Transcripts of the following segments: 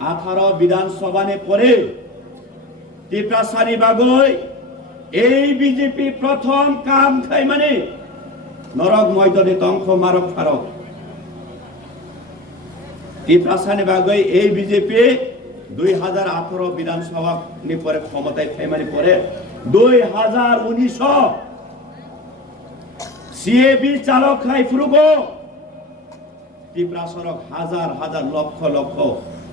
18 বিধানসভানে পরে টিপ্রাসানি বাগৈ এই বিজেপি প্রথম কাম খাই মানে নরক ময়দানে তংখ মারক ফারক টিপ্রাসানি বাগৈ এই বিজেপি 2018 বিধানসভা নি পরে ক্ষমতায় খাই মানে পরে 2019 সিএবি চালক খাই ফুরুগো টিপ্রাসরক হাজার হাজার লক্ষ লক্ষ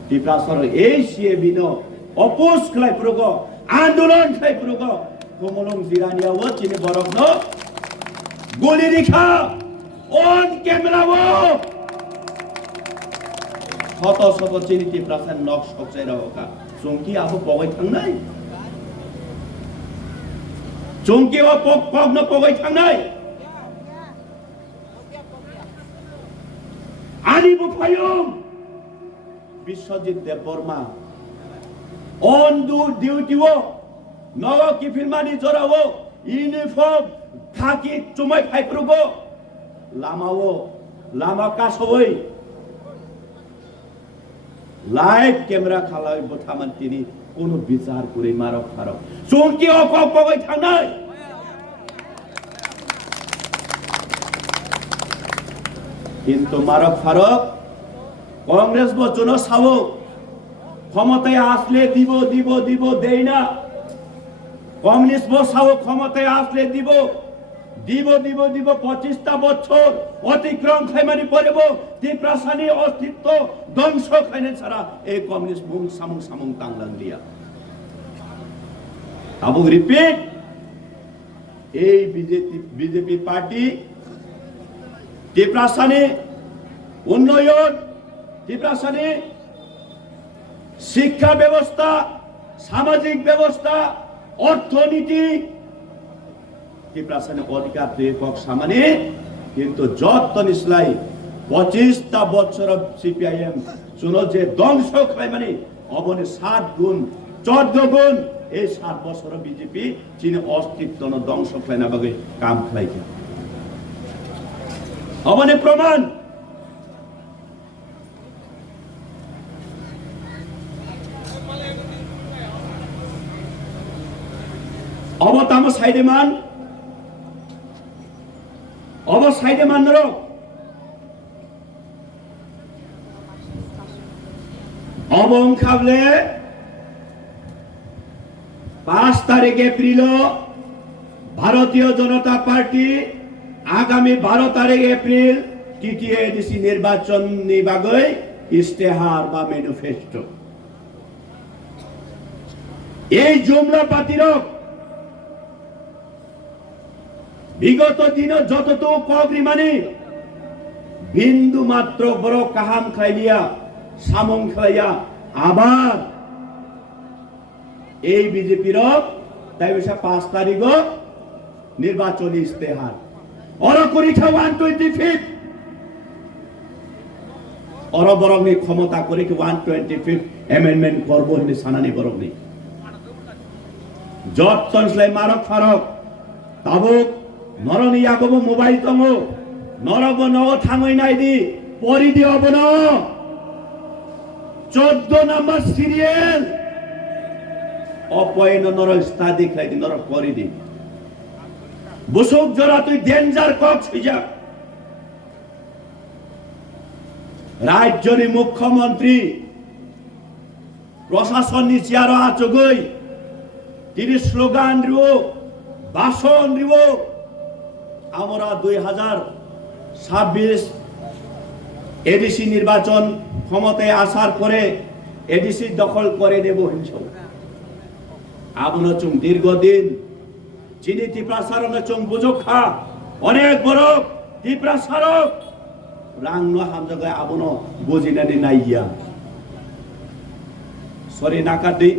টিপ্রাসরক এই সিএবি নো অপোজ খাই ফুরুগো আন্দোলন খাই ফুরুগো কমলং জিরানিয়াও চিনি বরক নো গলি রেখা অন ক্যামেরাও শত শত চিনি টিপ্রাসান নক সকচাই রাওকা চংকি আবো পগাই থাंनाय চংকি ও পগ ন পগাই থাंनाय আনিবো ফায়ুম বিশ্বজিৎ দেববর্মা অন দু ডিউটিও নগ কিফিলমানি জরাও ইউনিফর্ম খাকি চুমাই ফাইপ্রুগো লামাও লামা কাসই লাইভ ক্যামেরা খালাই বথামান তিনি কোন বিচার করে মারক ফারক চংকি অকক পগাই থাंनाय কিন্তু মারক ফারক কংগ্রেস বচন সাবো ক্ষমতায় আসলে দিব দিব দিব দেই না কমিউনিস্ট বসাও ক্ষমতায় আসলে দিব দিব দিব দিব 25টা বছর অতিক্রম খাইমানি পড়ব টিপ্রাসানি অস্তিত্ব ধ্বংস খাইনে ছাড়া এই কমিউনিস্ট মুং সামুং সামুং তাংলাং দিয়া আবু রিপিট এই বিজেপি পার্টি টিপ্রাসানি উন্নয়ন টিপ্রাসানি শিক্ষা ব্যবস্থা সামাজিক ব্যবস্থা অর্থনীতি টিপ্রাসানি অধিকার কক সামানে কিন্তু যত নিসলাই 25টা বছর সিপিআইএম শুনো যে ধ্বংস খাই মানে অবনে 7 গুণ 14 গুণ এই 7 বছর বিজেপি চীন অস্তিত্ব ধ্বংস খাই না বাগে কাম খাই অবনে প্রমাণ অবতাম সাইডেমান রক অবং খাবলে 5 তারিখ এপ্রিল ভারতীয় জনতা পার্টি আগামী 12 তারিখ এপ্রিল টিটিএডিসি নির্বাচন নিবাগৈ ইস্তেহার বা ম্যানিফেস্টো এই জুমলা পাতিরক বিগত দিন যতটুকু কগ্রি মানে বিন্দু মাত্র বড় কাহাম খাইলিয়া সামং খাইয়া আবার এই বিজেপির তাই 5 তারিখ নির্বাচনী ইস্তেহার অরকরিখা 125 অরবরংনি ক্ষমতা করে কি 125 অ্যামেন্ডমেন্ট করব নি সানানি বরংনি জট তনসলাই মারক ফারক তাবুক নরনি ইয়াকব মোবাইল তমো নরব ন থাঙ্গই নাইদি পরিদি অবন 14 নম্বর সিরিয়াল অপয়ন নর স্তাদি খাইদি নর পরিদি বসুক জরা তুই ডেঞ্জার কক্স হইয়া রাজ্যের মুখ্যমন্ত্রী প্রশাসন চেয়ার আচগই তিনি স্লোগান দিব ভাষণ দিব আমরা 2026 এডিসি নির্বাচন ক্ষমতায় আসার পরে এডিসি দখল করে নেব হিংসা আবুন চুং দীর্ঘদিন চিনি টিপ্রাসারণ চুং বুজখা অনেক বড় টিপ্রাসারক রাংন হামজাগায় আবুন বুজিনানি নাইয়া সরি নাকাদি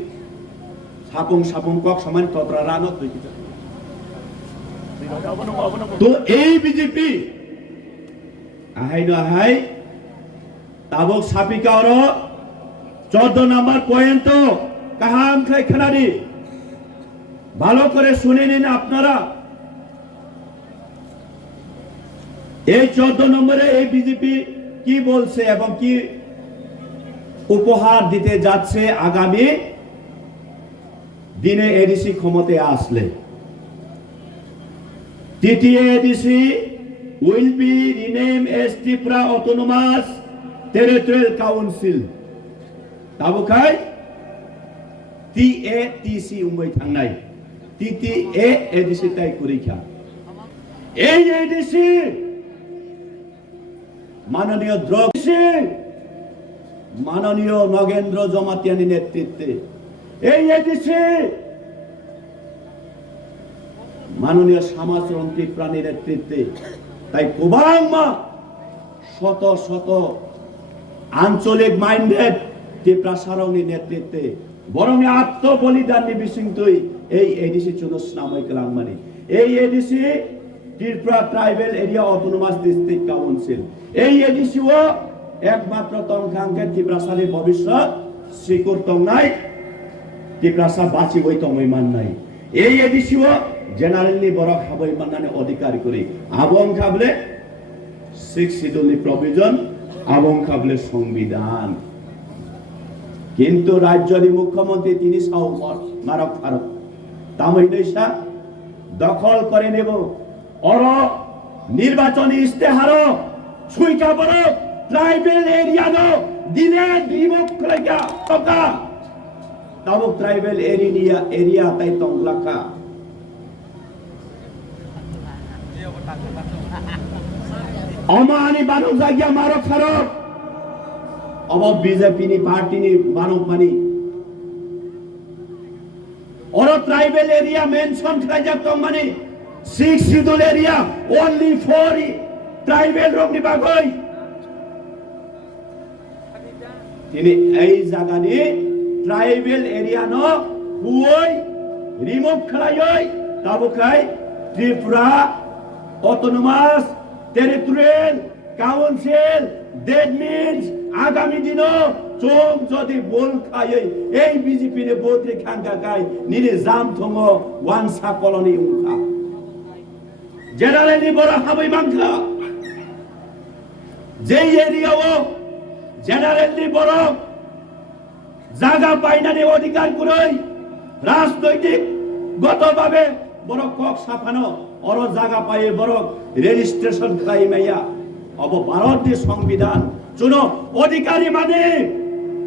সাপুং সাপুং কক সমান তত্রা রানো তুই তো এই বিজেপি আহাই না হাই তাবক সাপিকা ওর 14 নম্বর পয়েন্ট কাহাম খাই খেলারি ভালো করে শুনে নিন আপনারা এই 14 নম্বরে এই বিজেপি কি বলছে এবং কি উপহার দিতে যাচ্ছে আগামী দিনে এডিসি ক্ষমতায় আসলে। তৃতীয় ADC will be renamed as Tripura Autonomous Territorial Council. তাবুখাই TATC উম্মই থাংনাই TTA ADC তাই করিখা। এই এডিসি মাননীয় দ্রৌপদী সিং, মাননীয় নগেন্দ্র জমাতিয়ানি নেতৃত্বে এই এডিসি মাননীয় সমাজচরণ ত্রিপুরানির নেতৃত্বে তাই কুবাংমা শত শত আঞ্চলিক মাইন্ডেড ত্রিপুরা সারংনি নেতৃত্বে বরং আত্মবলিদান নিবিসিংতই এই এডিসি চুনস নামই কালাংমানি। এই ADC Tripura tribal area autonomous district council. এই এডিসিও একমাত্র তংখাংকে ত্রিপুরাসারের ভবিষ্যৎ সিকুর তংনাই ত্রিপুরাসা বাঁচি বই তংই মান নাই। এই এডিসিও জেনারেলি বড় খাবই মাননানে অধিকার করি আবং খাবলে 6 শিডিউলনি প্রভিজন আবং খাবলে সংবিধান। কিন্তু রাজ্যের মুখ্যমন্ত্রী তিনি সাও মারক ফারক তামই নৈশা দখল করে নেব অর নির্বাচনী ইস্তেহার সুইকা বড় ট্রাইবেল এরিয়া নো দিনে রিমুভ করে গা টকা তাবক ট্রাইবেল এরিয়া তাই তংলাকা অমানি বানক জায়গা মারক ফারক অব বিজেপি নি পার্টি নি বানক মানি অর ট্রাইবেল এরিয়া মেনশন খাইজা তো মানে 6 schedule area only for tribal রকনি বাগই তিনি এই জায়গা নি ট্রাইবেল এরিয়া ন হুই রিমুভ খাইই তাবুখাই Tripura autonomous territorial council that means আগামী দিনও চোখ যদি বল খাই এই বিজেপি নে বোত্রে খাঙ্কা গাই নিরে জাম থঙ্গ ওয়ানসা কলোনি উনখা জেনারেলি বড় হাবই মাংখা যেই এরিয়াও জেনারেলি বড় জায়গা পাইনানি অধিকার করেই রাজনৈতিক গতভাবে বড় কক সাফানো অর জায়গা পাইয়ে বড় রেজিস্ট্রেশন খাইমাইয়া অব ভারতীয় সংবিধান চুনো অধিকারী মানে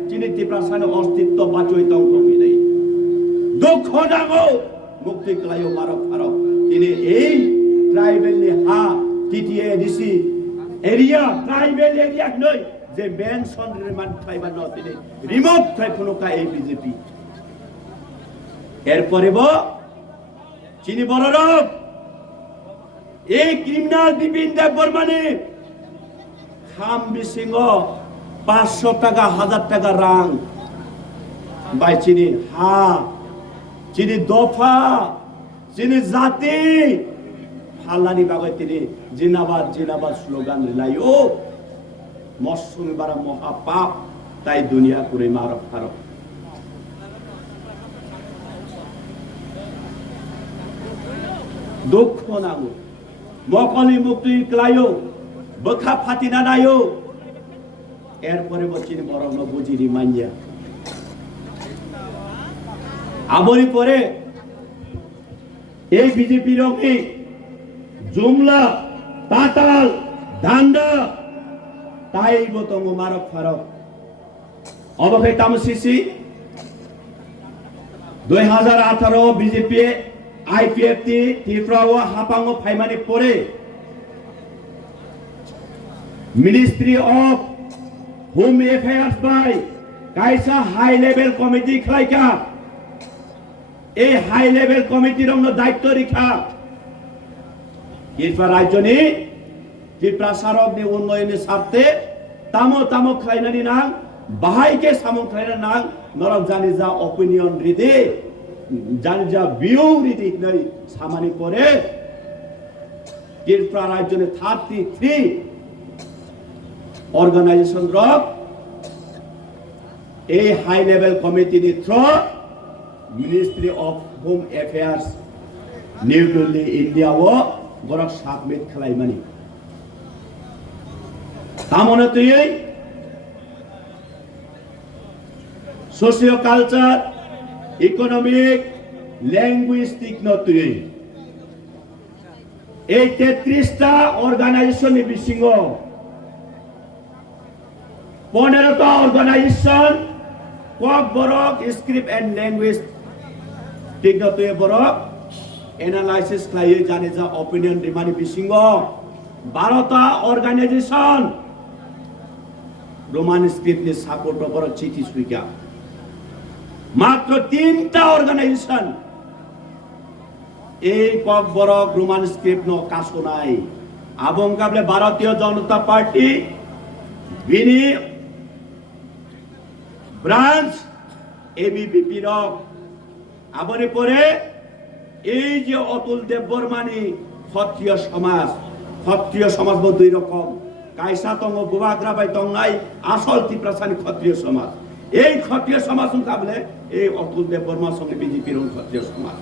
যিনি ত্রিপুরাসানের অস্তিত্ব বাঁচই তংকমি নেই দুঃখ ডাগো মুক্তি ক্লাইও মারক ফারক তিনি এই ট্রাইবেল নি হা TTA DC area tribal area নয় যে মেনশন রিমান্ড খাইবা ন তিনি রিমোট খাই কোনকা এই বিজেপি এরপরে চিনি বড়রব এই ক্রিমিনাল বিপিন দেব বর্মানি খাম বিসিংহ 500 টাকা 1000 টাকা রাং বাই চিনি হা চিনি দফা চিনি জাতি হাল্লানি বাগৈ তিনি জিন্দাবাদ জিন্দাবাদ স্লোগান রিলাইও মৌসুমি বারা মহাপাপ তাই দুনিয়া করে মারক ফারক দুঃখ নাগো মকলি মুক্তি ক্লাইও বখা ফাতিনা নাইও এরপরে বচিনি বরং বুঝিনি মাঞ্জা আবরি পরে এই বিজেপি রঙে জুমলা তাতাল দান্ডা তাই বতঙ্গ মারক ফারক অবহে তামসিসি 2018 বিজেপি আইপিএফটি ত্রিপুরা ও হাপাঙ্গ ফাইমানি পরে মিনিস্ট্রি অফ হোম এফেয়ার্স বাই কাইসা হাই লেভেল কমিটি খাইকা এই হাই লেভেল কমিটির দায়িত্ব রেখা ত্রিপুরা রাজ্যনি ত্রিপুরা সারকনি উন্নয়নের স্বার্থে তামো তামো খাইনানি নাং বাহাইকে সামো খাইনা নাং নরক জানি যা অপিনিয়ন রীতি জানি যা ভিউ রীতি নাই সামানি করে ত্রিপুরা রাজ্যনি 33 অর্গানাইজেশন রক এই হাই লেভেল কমিটি নি through ministry of home affairs New Delhi India ও বরক সাবমিট খালাইমানি তামনে তুই সোশিও কালচার ইকোনমিক ল্যাঙ্গুইস্টিক নতুন এই 33টা organisation বিশৃঙ্গ 15টা organisation cock Borok script and language ঠিক নতুন বরক এনালাইসিস খাইয়ে জানে যা অপিনিয়ন রিমানি বিশৃঙ্গ 12টা অর্গানাইজেশন রোমান স্ক্রিপ্টে সাপোর্ট বরক চিঠি সুইকা মাত্র 3টা অর্গানাইজেশন এই কক বরক রোমান স্ক্রিপ্ট ন কাছো নাই আবং কাবলে ভারতীয় জনতা পার্টি বিনি ব্রাঞ্চ এবিপিপি রক আবরে পরে এই যে অতুল দেববর্মানি ক্ষত্রিয় সমাজ দুই রকম কাইসা তঙ্গ বুবাগ্রাবাই তঙ্গাই আসল ত্রিপ্রাসানি ক্ষত্রিয় সমাজ এই ক্ষত্রিয় সমাজ কাবলে এই অতুল দেববর্মার সঙ্গে বিজেপির ক্ষত্রিয় সমাজ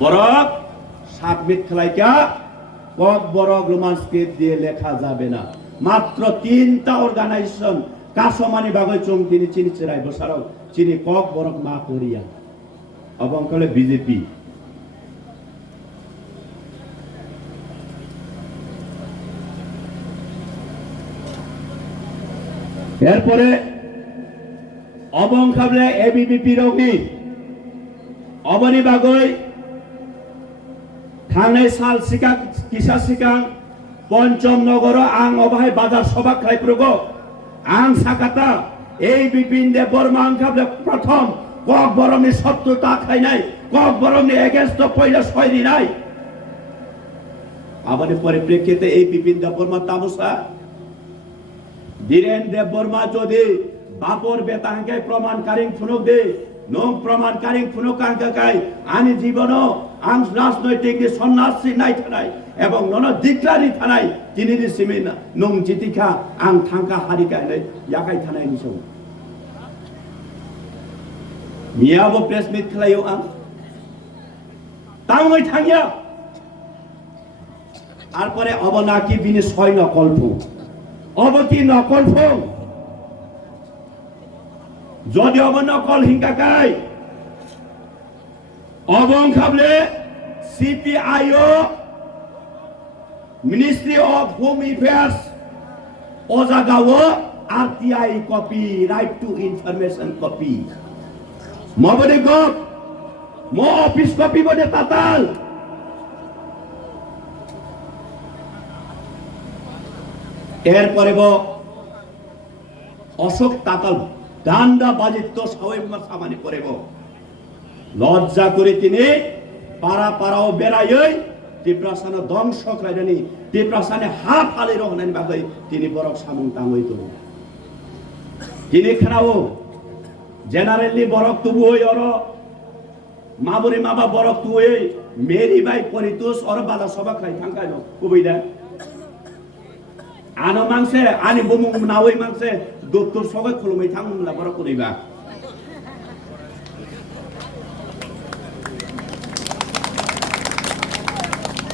বরক সাবমিট খেলাইকা কক বরক রোমান স্ক্রিপ্ট দিয়ে লেখা যাবে না মাত্র 3টা অর্গানাইজেশন কাসমানি বাগৈ চং তিনি চিনি চিরাই বসারক চিনি কক বরক মা করিয়া এবং কলে বিজেপি এরপরে অবং খাবলে এবিপিপি রগনি অবনি বাগৈ থানাই সাল সিকা কিসা সিকাং পঞ্চম নগর আং অবাহাই বাজার সভা খাই প্রগ আং সাকাতা এই বিপিন দেব বর্মা আং খাবলে প্রথম কক বরমনি শত্রুতা খাই নাই কক বরমনি এগেন্স্ট পয়লা সয়রি নাই আমাদের পরিপ্রেক্ষিতে এই বিপিন দেব বর্মা তামসা ধীরেন দেব বর্মা যদি বাপর বেতাঙ্কে প্রমাণ কারিং ফুনুক দে নং প্রমাণ কারিং ফুনুক আঙ্কাকাই আনি জীবন আং রাজনৈতিক সন্ন্যাসী নাই থানাই এবং নন দিকলারি থানাই তিনি সিমি নং জিতিখা আং থাঙ্কা হারিকা নাই ইয়াকাই থানাই নিসং মিয়াবো প্রেস মিট খেলাইও আং তাঙ্গই থাঙ্গিয়া তারপরে অবনাকি বিনি 6 নকল্প অবকি নকল্প যদি অবনকল হিংকাকাই অবং খাবলে CPIO ministry of home affairs ওজাগাও RTI copy right to information copy মবনে গপ ম অফিস কপি বনে তাতাল এরপরে অশোক তাতাল ডান্ডা বাজিত সামানি করে লজ্জা করে তিনি পাড়া পাড়াও বেড়াই ত্রিপ্রাসান ধ্বংস খাইনি ত্রিপ্রাসানে হাফ আলি রহনানি বাগৈ তিনি বরক সামুং তাঙ্গই তো তিনি খেলাও জেনারেলি বরক তুবু হই অর মাবরি মাবা বরক তু হই মেরি বাই পরিতুস অর বালা সভা খাই থাঙ্কাই ন কুবইদা আনো মাংসে আনি বমুং নাওই মাংসে দত্তর সবাই খুলুমাই থাঙ্গলা বরক করিবা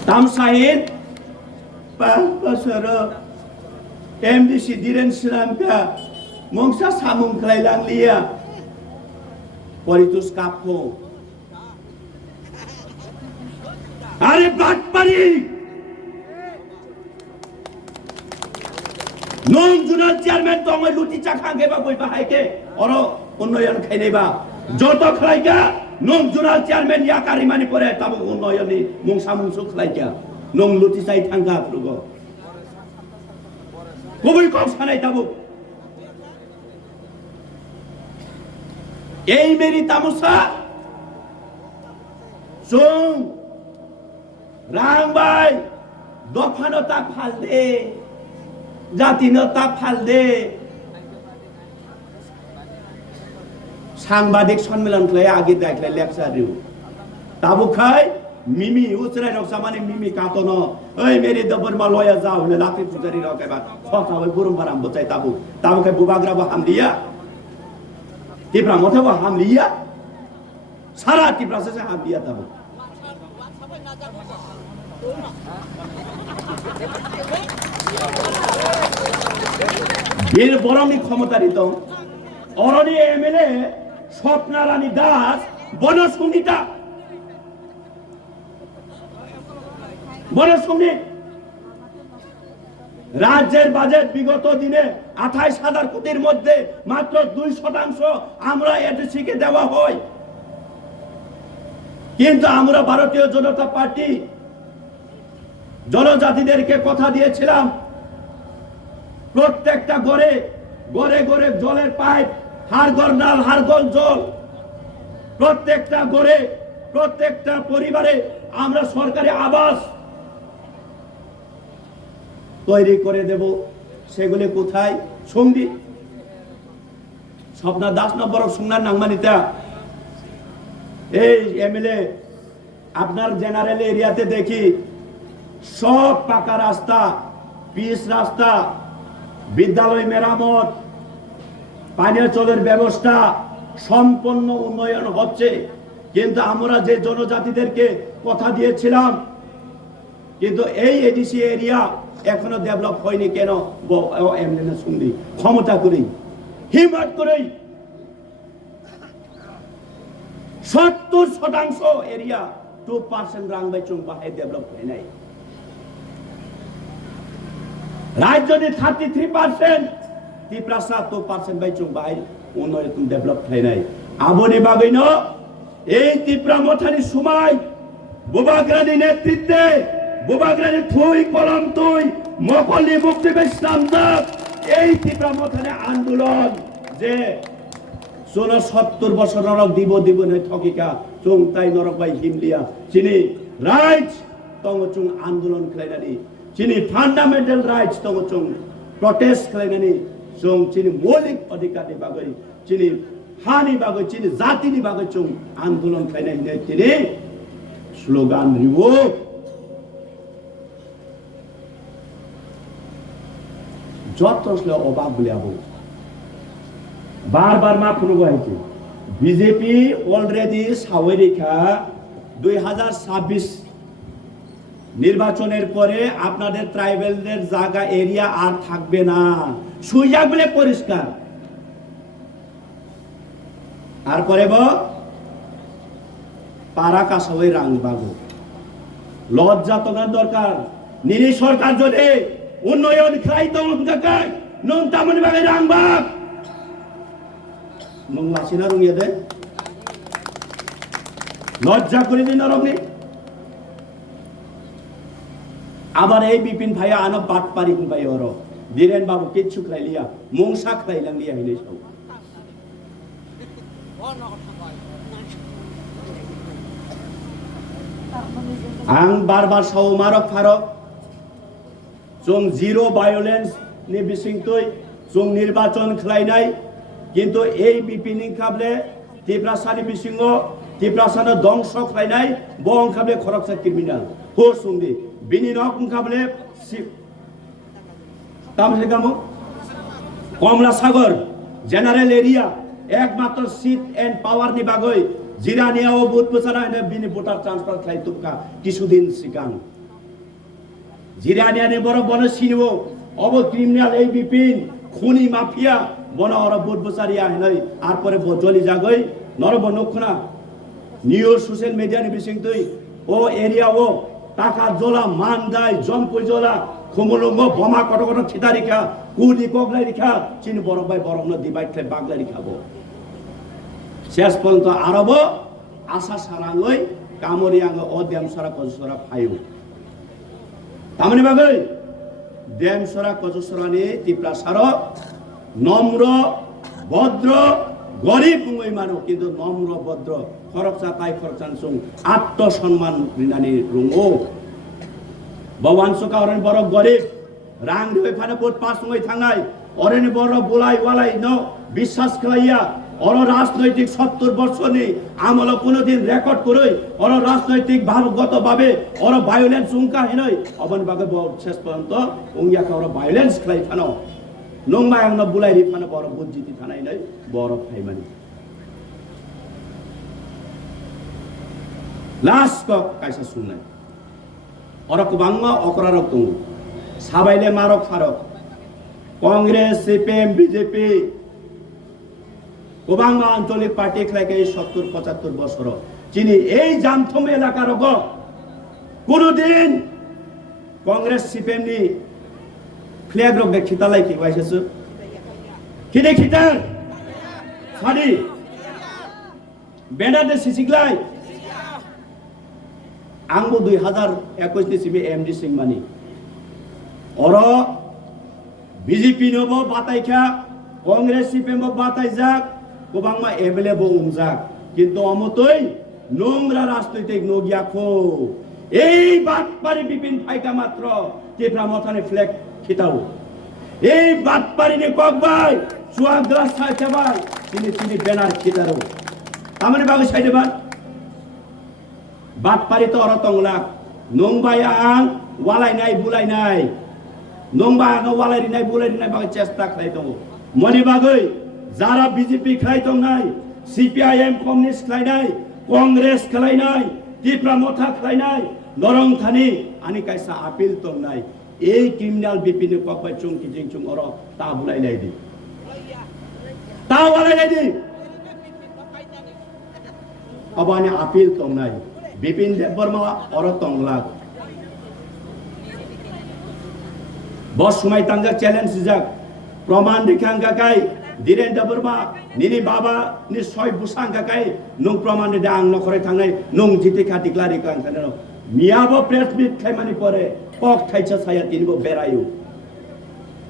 তামসাইন পাসর এমডিসি দিরেন সিরামকা মংসা সামুং খাইলাং লিয়া পরিতুস কাপো আরে বাটপারি নং জুনাল চেয়ারম্যান তো আমি লুটি চা খাঙ্গে বা বই বাহাইকে অর উন্নয়ন খাইনেবা যত খাইকা নং জুনাল চেয়ারম্যান ইয়াকারি মানি পরে তাবো উন্নয়নি মং সামুংসু খাইকা নং লুটি চাই থাঙ্গা প্রগ কবই কম সানাই তাবো এই মেরি তামসা সুং রাংবাই দফানতা ফাল দে জাতিনতা ফাল দে সাংবাদিক সম্মেলন খাই আগে দেখলে লেকচার দিও তাবু খাই মিমি উচরাই রকসা মানে মিমি কাতন ওই মেরি দবর মা লয়া যাও হলে লাতি পূজারি রকেবা ছকা ওই গুরুম বারাম বচাই তাবু তাবু খাই বুবাগ্রা বা হামলিয়া টিপরা মথে বা হামলিয়া সারা টিপরা সে হামলিয়া তাবু বীর বরমনি ক্ষমতারিত অরণি এমএলএ স্বপ্নারানী দাস বনসংগীতা বনসংগীত রাজ্যের বাজেট বিগত দিনে 28,000 কোটির মধ্যে মাত্র 2% আমরা এডিসিকে দেওয়া হয়। কিন্তু আমরা ভারতীয় জনতা পার্টি জনজাতিদেরকে কথা দিয়েছিলাম প্রত্যেকটা ঘরে ঘরে ঘরে জলের পাইপ, হাড়গর নাল হাড়গর জল, প্রত্যেকটা ঘরে প্রত্যেকটা পরিবারে আমরা সরকারি আবাস তৈরি করে দেব। সেগুলি কোথায়? সঙ্গী স্বপ্না দাস নম্বর সোনার নাংমানিতা এই এমএলএ আপনার জেনারেল এরিয়াতে দেখি সব পাকা রাস্তা, পিচ রাস্তা, বিদ্যালয় মেরামত, পানীয় জলের ব্যবস্থা সম্পূর্ণ উন্নয়ন হচ্ছে। কিন্তু আমরা যে জনজাতিদেরকে কথা দিয়েছিলাম, কিন্তু এই এডিসি এরিয়া এখনো ডেভেলপ হয়নি। কেন? এমএলএ সঙ্গী ক্ষমতা করেই, হিম্মত করেই 70% এরিয়া 2% রাংবাই চুংপাহাই ডেভেলপ হয় নাই। রাজ্য যদি 33% ত্রিপ্রাসা 2% বাই চুংপাহাই উন্নয়ন ডেভেলপ হয় নাই। আবনি বাগৈন এই ত্রিপুরা মথানি সময় বুবাগ্রানি নেতৃত্বে বুবাগ্রানি থুই কলম তুই মকলি মুক্তি ইসলাম এই ত্রিপুরা মথানি আন্দোলন যে 70 বছর নরক দিব নয় থকিকা চুং তাই নরক বাই হিমলিয়া চিনি রাইটস তং চুং আন্দোলন খাইনানি চিনি ফান্ডামেন্টাল রাইটস তং চুং প্রটেস্ট খাইনানি চুং চিনি মৌলিক অধিকারনি বাগৈ চিনি হানি বাগৈ চিনি জাতিনি বাগৈ চুং আন্দোলন খাইনানি চিনি স্লোগান রিবো যত আসলে অবাক বলে আবু বারবার মা ফুরু হয়েছে। বিজেপি অলরেডি সাওয়ারিখা 2026 নির্বাচনের পরে আপনাদের ট্রাইবেলদের জায়গা এরিয়া আর থাকবে না, সুইয়া বলে পরিষ্কার। আর পরে পারা কাসাওয়াই রাংবাগো লজ্জা তোমার দরকার। নিরি সরকার যদি উন্নয়ন খাই তো দেখায় নং তামনি বাগে রাংবাগ নং লাসিনা রঙিয়ে দেয় লজ্জা করে দিন রঙে। আবার এই বিপিন ভাইয়া আনো পাট পারি ভাই ওর বীরেন বাবু কিচ্ছু খাইলিয়া মংসা খাইলাম লিয়া হইলে সব আং বারবার সৌ মারক ফারক जों জিরো ভায়োলেন্স नि बिसिंतुय जों निर्वाचन खालायनाय किन्तु এই বিপিনি খাবলে ত্রিপ্রাসানি বিसिङो ত্রিপ্রাসাनो ধ্বংস खालायनाय बं खाबले खरकसा क्रिमिनाल हो सुंदि बिनि नक खाबले तामसे गामो कमला सागर जनरल एरिया एकमात्र सीट एंड पावर नि बागै जिरानियाव बुट बोचाना बिनि भोटार ट्रान्सफार खालायतुका किछुदिन सिगां जिरानियानि बर बन सिनिबो अब क्रिमिनाल এই বিপিন খুনি মাফিয়া বন আর বুট বসারিয়া হলাই আর পরে জলি জাগই নরব নখনা নিউ সোশ্যাল মিডিয়া নি বিসিং তুই ও এরিয়া ও টাকা জলা মান দাই জমপুই জলা খমলঙ্গ বোমা কট কট ছিটারিখা কুনি কগলাই রিখা চিনি বরফ বাই বরফ ন ডিভাইড খাই বাগলাই খাবো শেষ পর্যন্ত আরব আশা সারাঙ্গই কামরিয়াঙ্গ ও দেমসরা কজসরা ফাইও তামনি বাগৈ দেমসরা কজসরানি ত্রিপ্রাসার নম্র ভদ্র গরিব মুই মানো কিন্তু নম্র ভদ্র খরচা পাই খরচান সুং আত্মসম্মান রিনানি রুঙো ভগবান সকা অরেন বড় গরিব রাং রে ফানে বহুত পাস মুই থাঙ্গাই অরেন বড় বলাই ওয়ালাই ন বিশ্বাস খাইয়া অর রাজনৈতিক 70 বর্ষ নেই আমল কোনদিন রেকর্ড করে অর রাজনৈতিক ভাবগত ভাবে অর ভায়োলেন্স উঙ্কা হিনই অবন বাগে শেষ পর্যন্ত উঙ্গিয়া কাওর ভায়োলেন্স খাই ফানো নংমা আং ন বুলাই রি ফানো বড় বুজিতি থানাই নাই বড় ফাইমানি লাস্ট ক কাইসা শুননাই অরক বাংমা অকরারক দङ সাবাইলে মারক ফারক কংগ্রেস সিপিএম বিজেপি কোবাংমা আঞ্চলিক পার্টি খেলাকে 70-75 বছর চিনি এই জামথম এলাকার কোনদিন কংগ্রেস সিপিএম নি ফ্ল্যাগ রক দেখিতালাই কি বাইছেছো কি দেখিতান সাদি বেনার দে সিসিগলাই आंबो 2021 नि सिबे एमडी सिंह मानी और बीजेपी नबो बाताइखा कांग्रेस सिपिएम बाताइ जाक गोबांमा एमएलए बो उमजाक किन्तु अमतै नोंग्रा राजनैतिक नगियाखौ এই বাটপারি বিপিন ফাইকা মাত্র টিপ্রা মথানে ফ্ল্যাগ খিতাও এই বাটপারি নে ককবাই সুয়াগ গ্লাস ছাইছাবাই তিনি ব্যানার খিতারো আমনে বাগে সাইদেবান बाटपारी तो अरतंगला नंबाय आं वालायनाय बुलायनाय नंबाय आं वालायनाय बुलायनाय बागै चेष्टा खालाय दङ मनि बागै जारा बीजेपी खालाय दंनाय सीपीआईएम कम्युनिस्ट खालायनाय कांग्रेस खालायनाय टिप्रा मथा खालायनाय नरंथानि आनि कायसा आपिल दंनाय এই ক্রিমিনাল বিপিন ককবাই চুंकी जिंचुं अर ता बुलायनाय दि ता वालायनाय दि अबानि आपिल दंनाय बिपिन देबबर्मा और तंगला बस समय तंगा चैलेंज जाक प्रमाण दिखांगाकाय धीरेन्द्र बर्मा निनि बाबा नि सय बुसांगाकाय नं प्रमाण दे आं नखरै थांनाय नं जिति खाति क्लारि कांखानो मियाबो प्रेस मिट खायमानि परे पक थाइसा साया तिनिबो बेरायो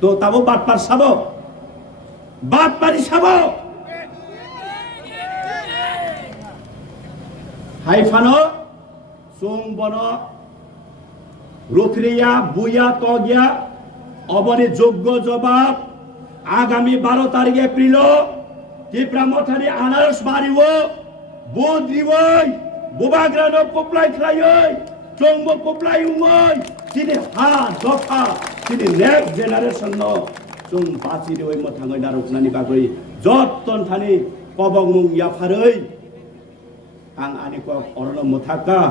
तो ताबो बातपार साबो बातपारी साबो हाइफानो सोंबनो रुखरिया बुया तगिया अबनि যোগ্য जवाब आगामी 12 तारिख एप्रिल टिप्रा मथानि आनारस बारिवो बोद्रिवै बुबाग्रानो कोप्लाय खलायै चंबो कोप्लाय उङै तिनि हा दफा तिनि नेक्स्ट जेनारेशन नो जों बाचिरिवै मथाङै नारकनानि बागै जत्तन थानि पबंमुं याफारै आं आनिको अरन मथाका